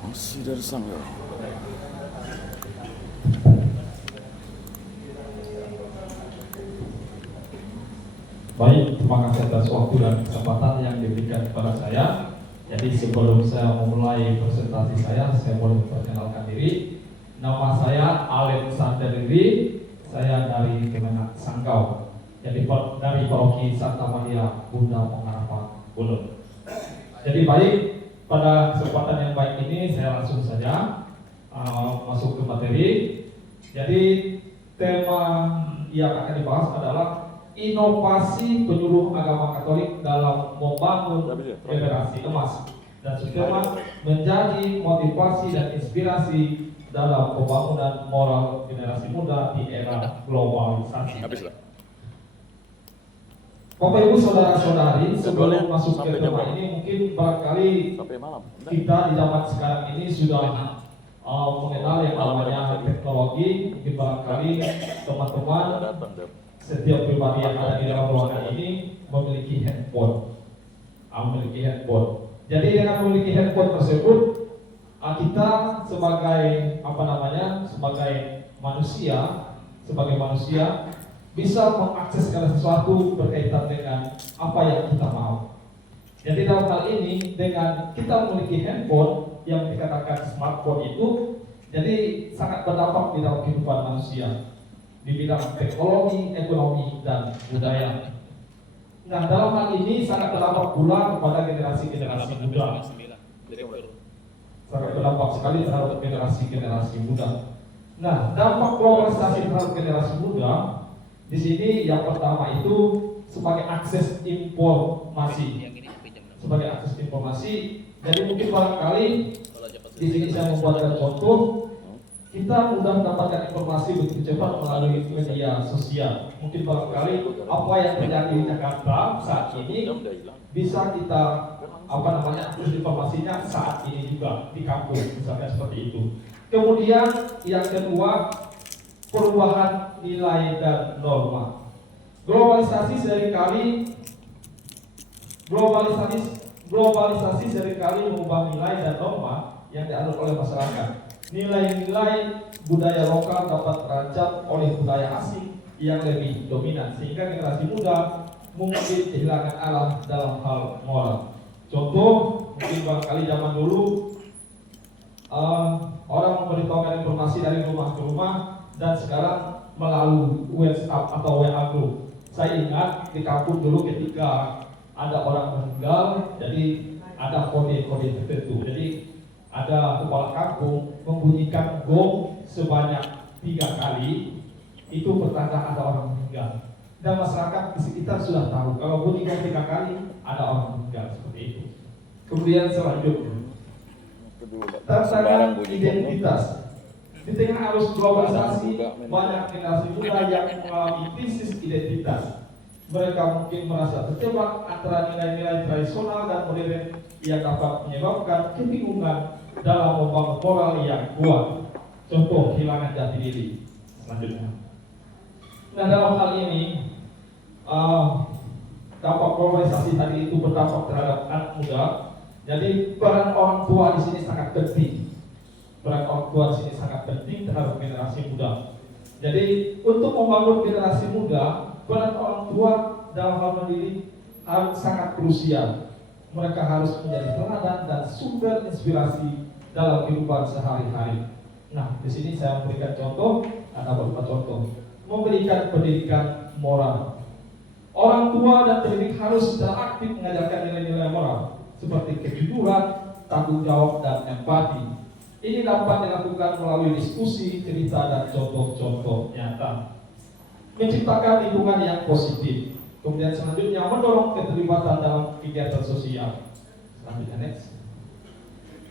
Masih dari sana. Baik, terima kasih atas waktu dan kesempatan yang diberikan kepada saya. Jadi sebelum saya memulai presentasi saya boleh memperkenalkan diri. Nama saya Alexander Riri, saya dari Kemenak Sanggau. Jadi dari Paroki Santa Maria Bunda Pengharapan Ulun. Jadi baik, pada kesempatan yang baik ini saya langsung saja masuk ke materi. Jadi tema yang akan dibahas adalah inovasi penyuluh agama Katolik dalam membangun generasi emas, dan subtema menjadi motivasi dan inspirasi dalam pembangunan moral generasi muda di era globalisasi. Bapak Ibu saudara-saudari, sebelum masuk ke tema ini, mungkin barangkali kita di zaman sekarang ini sudah mengenal yang namanya teknologi. Mungkin barangkali teman-teman setiap pribadi yang ada di dalam ruangan ini memiliki handphone. Jadi dengan memiliki handphone tersebut, kita sebagai sebagai manusia bisa mengakses segala sesuatu berkaitan dengan apa yang kita mau. Jadi dalam hal ini, dengan kita memiliki handphone yang dikatakan smartphone itu, jadi sangat berdampak di dalam kehidupan manusia di bidang teknologi, ekonomi, dan budaya. Nah, dalam hal ini sangat berdampak pula kepada generasi-generasi muda. Sangat berdampak sekali terhadap generasi-generasi muda. Nah, dampak globalisasi terhadap generasi muda di sini yang pertama itu sebagai akses informasi. Jadi mungkin barangkali di sini saya membuatkan contoh. Kita mudah mendapatkan informasi begitu cepat melalui media sosial. Mungkin barangkali apa yang terjadi di Jakarta saat ini bisa kita akses informasinya saat ini juga di kampung, misalnya seperti itu. Kemudian yang kedua, perubahan nilai dan norma. Globalisasi seringkali mengubah nilai dan norma yang dianut oleh masyarakat. Nilai-nilai budaya lokal dapat terancam oleh budaya asing yang lebih dominan, sehingga generasi muda mungkin kehilangan arah dalam hal moral. Contoh, mungkin barangkali zaman dulu orang memberitahukan informasi dari rumah ke rumah, dan sekarang melalui WhatsApp atau WA group. Saya ingat di kampung dulu ketika ada orang meninggal, jadi ada kode-kode tertentu. Jadi ada kepala kampung membunyikan gong sebanyak 3 kali, itu pertanda ada orang meninggal. Dan masyarakat di sekitar sudah tahu kalau bunyi gong 3 kali ada orang meninggal, seperti itu. Kemudian selanjutnya, tantangan identitas. Di tengah arus globalisasi, banyak generasi muda yang mengalami krisis identitas. Mereka mungkin merasa terjebak antara nilai-nilai tradisional dan modern yang dapat menyebabkan kebingungan dalam membangun moral yang kuat. Contoh, kehilangan jati diri. Selanjutnya, nah dalam hal ini dampak globalisasi tadi itu berdampak terhadap anak muda. Jadi peran orang tua di sini sangat penting. Terhadap generasi muda. Jadi untuk membangun generasi muda, peran orang tua dalam hal mendidik harus sangat krusial. Mereka harus menjadi teladan dan sumber inspirasi dalam kehidupan sehari-hari. Nah, di sini saya memberikan contoh, ada beberapa contoh. Memberikan pendidikan moral. Orang tua dan pendidik harus secara aktif mengajarkan nilai-nilai moral seperti kejujuran, tanggung jawab, dan empati. Ini dapat dilakukan melalui diskusi, cerita, dan contoh-contoh nyata. Menciptakan lingkungan yang positif. Kemudian selanjutnya mendorong keterlibatan dalam kegiatan sosial. Selanjutnya next.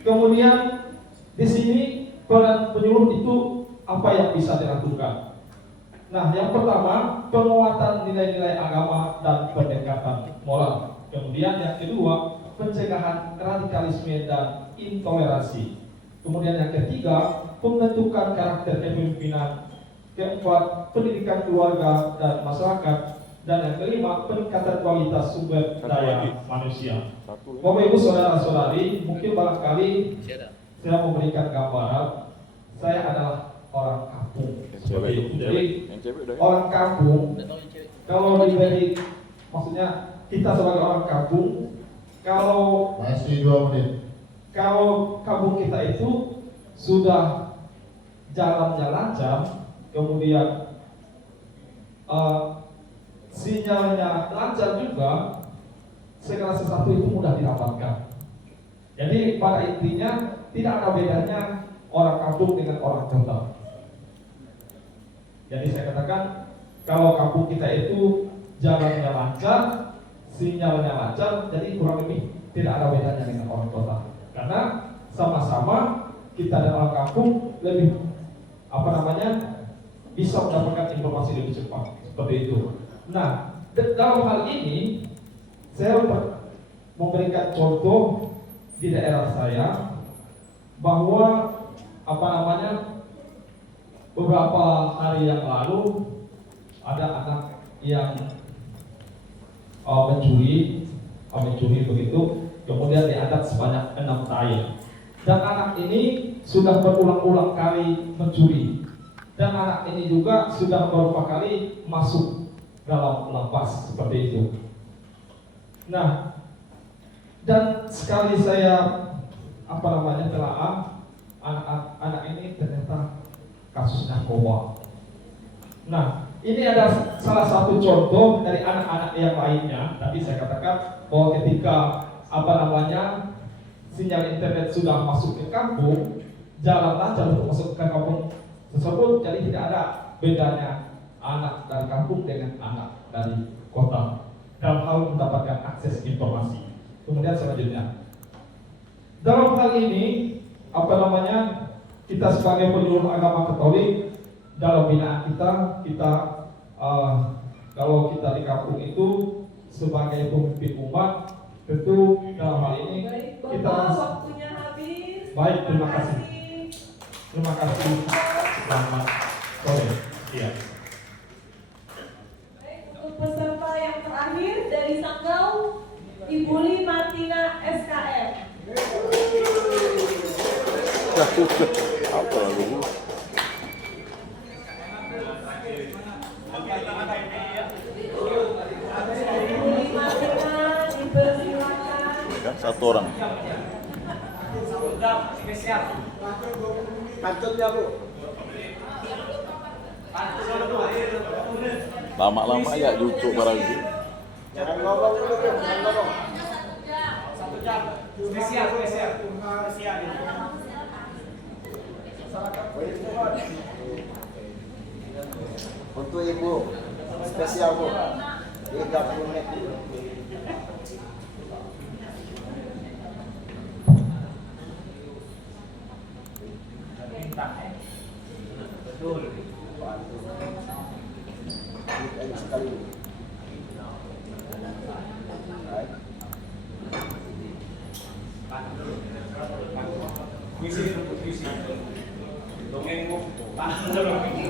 Kemudian di sini peran penyuluh itu apa yang bisa dilakukan? Nah, yang pertama, penguatan nilai-nilai agama dan pendekatan moral. Kemudian yang kedua, pencegahan radikalisme dan intoleransi. Kemudian yang ketiga, pembentukan karakter kepemimpinan. Keempat, pendidikan keluarga dan masyarakat. Dan yang kelima, peningkatan kualitas sumber daya manusia. Bapak Ibu saudara-saudari, mungkin barangkali saya memberikan gambaran, saya adalah orang kampung. Seperti itu. Jadi orang kampung, kalau diberi, maksudnya kita sebagai orang kampung, kalau masih 2 menit. Kalau kampung kita itu sudah jalannya lancar, kemudian sinyalnya lancar juga, segala sesuatu itu mudah didapatkan. Jadi pada intinya tidak ada bedanya orang kampung dengan orang kota. Jadi saya katakan kalau kampung kita itu jalannya lancar, sinyalnya lancar, jadi kurang lebih tidak ada bedanya dengan orang kota. Karena sama-sama kita dan orang kampung lebih bisa mendapatkan informasi lebih cepat seperti itu. Nah, dalam hal ini saya memberikan contoh di daerah saya bahwa beberapa hari yang lalu ada anak yang mencuri begitu, kemudian diadat sebanyak 6 tayang. Dan anak ini sudah berulang-ulang kali mencuri. Dan anak ini juga sudah beberapa kali masuk dalam lapas seperti itu. Nah, dan sekali saya telaah anak ini ternyata kasus narkoba. Nah, ini ada salah satu contoh dari anak-anak yang lainnya. Tadi saya katakan bahwa ketika sinyal internet sudah masuk ke kampung, jalan lancar untuk masuk ke kampung tersebut, jadi tidak ada bedanya anak dari kampung dengan anak dari kota dalam hal mendapatkan akses informasi. Kemudian selanjutnya, dalam hal ini kita sebagai penyuluh agama Katolik dalam binaan kita kalau kita di kampung itu sebagai pemimpin umat, tentu dalam hal ini kita waktunya habis. Baik, terima kasih. Selamat sore. Iya. Baik, untuk peserta yang terakhir dari Sanggau, Ibu Li Martina SKM. Apa lagu? Ibu Li Martina dipersilakan. Kan satu orang. Pantutnya Bu. Lama-lama ya YouTube barang itu. Jangan ngomong dulu, jangan ngomong. 1 jam. Spesial. Untuk Ibu, spesial Bu. 30 menit. Betul. Sekali.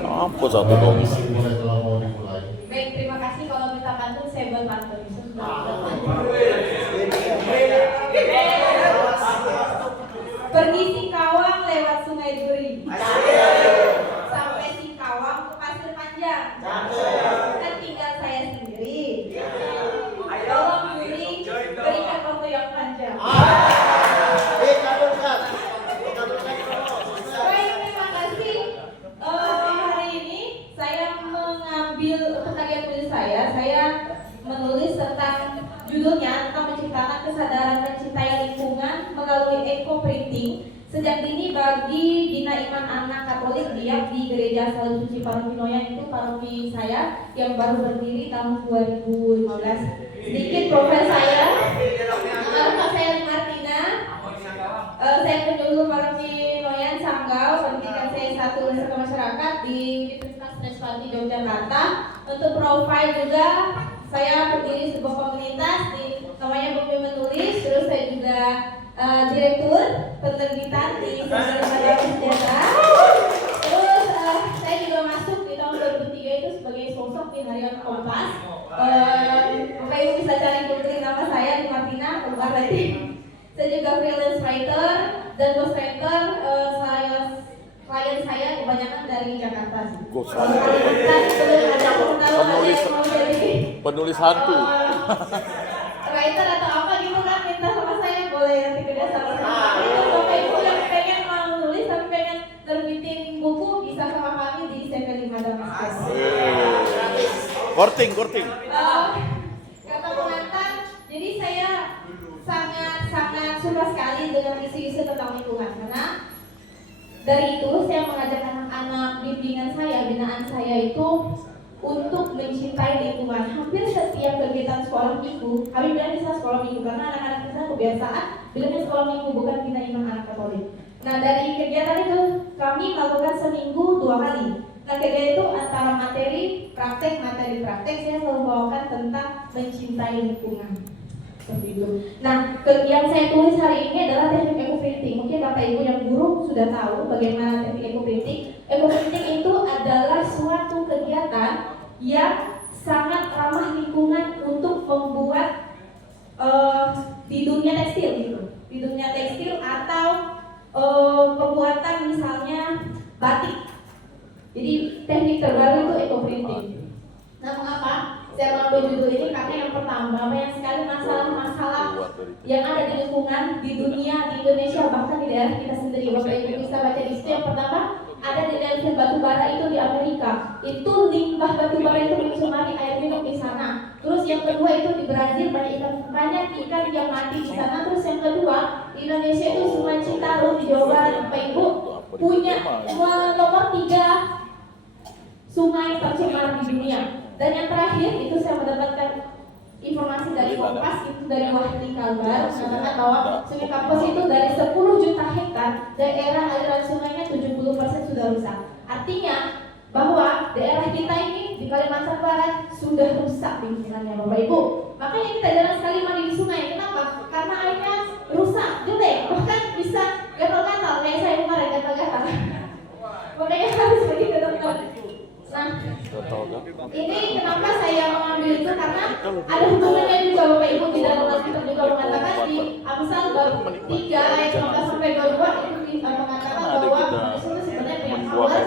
Apa satu dong? Masih mulai telah mau dimulai. Baik, terima kasih. Kalau minta pantun, saya buat pantun. Pergi Singkawang lewat Sungai Duri. Sampai Singkawang ke Pasir Panjang. Kan tinggal saya sendiri. Tolong Duri, berikan waktu yang panjang. Baik, terima kasih. Hari ini saya mengambil pertanyaan tulis saya menulis tentang judulnya tentang menciptakan kesadaran mencintai lingkungan melalui eco printing sejak dini bagi Bina Iman Anak Katolik Biak di Gereja Salib Suci Paroki Noyan. Itu paroki saya yang baru berdiri tahun 2015. Sedikit profil saya, nama saya Martina. Saya penyuluh paroki Noyan Sanggau. Pendidikan saya S1 Ilmu Masyarakat di Universitas Trisakti Yogyakarta. Untuk profil juga saya berdiri sebuah komunitas namanya Bumi Menulis. Terus saya juga direktur penerbitan di Sumber Daya Sejahtera. Terus saya juga masuk di tahun 2003 itu sebagai sosok di harian Kompas. Bapak Ibu bisa cari googling nama saya di Martina, keluar nanti. Saya juga freelance writer dan ghostwriter. Klien saya kebanyakan dari Jakarta sih. Penulis hantu. Writer atau apa gitu kan, minta sama saya boleh nanti kerja sama saya. Bapak Ibu yang pengen mau nulis tapi pengen terbitin buku bisa sama kami di CV5 Damaskus. Korting. Kata pengantar, jadi saya sangat suka sekali dengan isu-isu tentang lingkungan karena dari itu saya mengajak anak-anak binaan saya itu untuk mencintai lingkungan. Hampir setiap kegiatan sekolah minggu, kami bilang bisa sekolah minggu karena anak-anak kita kebiasaan bilangnya sekolah minggu, bukan bina iman anak Katolik. Nah, dari kegiatan itu kami melakukan seminggu 2 kali. Nah, kegiatan itu antara materi praktek saya selalu bawakan tentang mencintai lingkungan. Seperti itu. Nah, yang saya tulis hari ini adalah teknik ekoprinting. Mungkin Bapak Ibu yang guru sudah tahu bagaimana teknik ekoprinting. Ekoprinting itu adalah suatu kegiatan yang sangat ramah lingkungan untuk membuat di dunia tekstil gitu. Di dunia tekstil atau pembuatan misalnya batik. Jadi teknik terbaru itu ekoprinting. Nah, mengapa saya mengambil judul ini? Karena yang pertama banyak sekali masalah-masalah yang ada di lingkungan, di dunia, di Indonesia, bahkan di daerah kita sendiri. Bapak Ibu bisa baca di situ. Yang pertama ada di landfill batu bara itu di Amerika. Itu limbah batu bara itu mencemari air minum di sana. Terus yang kedua itu di Brazil banyak ikan yang mati di sana. Terus yang kedua di Indonesia itu Sungai Citarum di Jawa Barat. Bapak Ibu punya nomor 3 sungai tercemar di dunia. Dan yang terakhir itu saya mendapatkan informasi dari Kompas, itu dari Wahdi Kalbar mengatakan bahwa Sungai Kapuas itu dari 10 juta hektar daerah aliran sungainya 70% sudah rusak. Artinya bahwa daerah kita ini di Kalimantan Barat sudah rusak lingkungannya Bapak Ibu. Makanya kita jarang sekali mandi di sungai. Kenapa? Karena airnya rusak, jelek, bahkan bisa gatal-gatal kayak saya kemarin gatal-gatal. Makanya harus pergi ke dokter. Nah, ini kenapa saya mengambil itu karena ada hubungannya juga Bapak Ibu. Di dalam Alkitab juga mengatakan di Amsal bab 3 ayat 15 sampai 22 itu mengatakan bahwa manusia itu sebenarnya punya power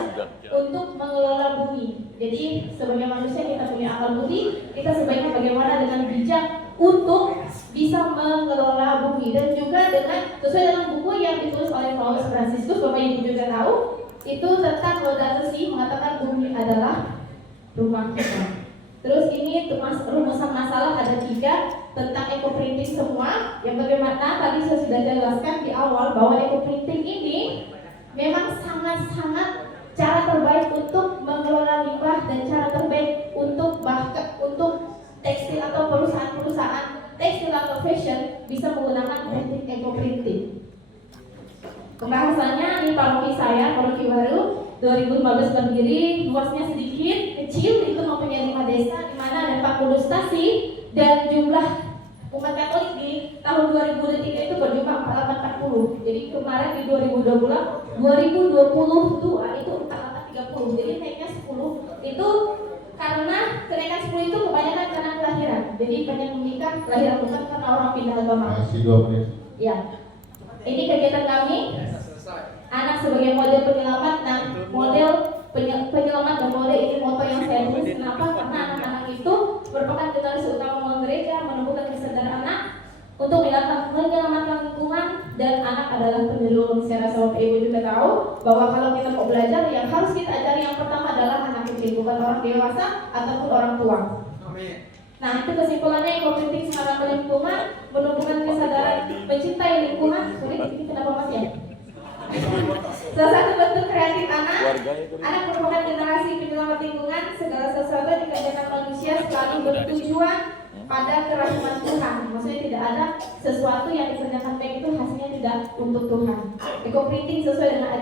untuk mengelola bumi. Jadi sebagai manusia kita punya akal budi, kita sebaiknya bagaimana dengan bijak untuk bisa mengelola bumi. Dan juga dengan sesuai dengan buku yang ditulis oleh Paulus Fransiskus, Bapak Ibu juga tahu itu tentang Laudato Si mengatakan bumi adalah rumah kita. Terus ini rumusan masalah ada 3 tentang ekoprinting semua. Yang bagaimana tadi saya sudah jelaskan di awal bahwa ekoprinting ini memang sangat-sangat cara terbaik untuk mengelola limbah dan cara terbaik untuk tekstil atau perusahaan tekstil atau fashion bisa menggunakan teknik ekoprinting. Pembahasannya di paroki saya, paroki baru 2015 berdiri, luasnya sedikit, kecil, itu mempunyai 5 desa di mana ada 40 stasi dan jumlah umat Katolik di tahun 2023 itu berjumlah 4840. Jadi kemarin di 2022 itu 4830. Jadi naiknya 10. Itu karena kenaikan 10 itu kebanyakan karena kelahiran. Jadi banyak menikah kelahiran bukan karena orang pindah agama. Masih 2 menit. Ya. Ini kegiatan kami, anak sebagai model penyelamat. Nah, model penyelamat dan model ini moto yang saya tulis. Kenapa? Karena anak-anak itu merupakan generasi utama membangun gereja, menumbuhkan kesadaran anak untuk menyelamatkan lingkungan, dan anak adalah penyuluh. Saya rasa Bapak Ibu juga tahu bahwa kalau kita mau belajar, yang harus kita ajari yang pertama adalah anak kecil, bukan orang dewasa ataupun orang tua. Nah, itu kesimpulannya ekoprinting sangat ramah lingkungan, menumbuhkan kesadaran mencintai lingkungan. Sorry, ini kenapa Mas ya? Salah satu bentuk kreatif anak merupakan generasi penyelamat lingkungan. Segala sesuatu yang dikerjakan manusia selalu bertujuan pada kerahiman Tuhan. Maksudnya tidak ada sesuatu yang dikerjakan baik itu hasilnya tidak untuk Tuhan. Ekoprinting sesuai dengan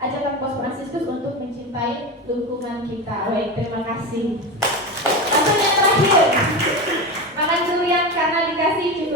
ajaran Paus Fransiskus untuk mencintai lingkungan kita. Baik, terima kasih. Yang terakhir, makan durian karena dikasih cukup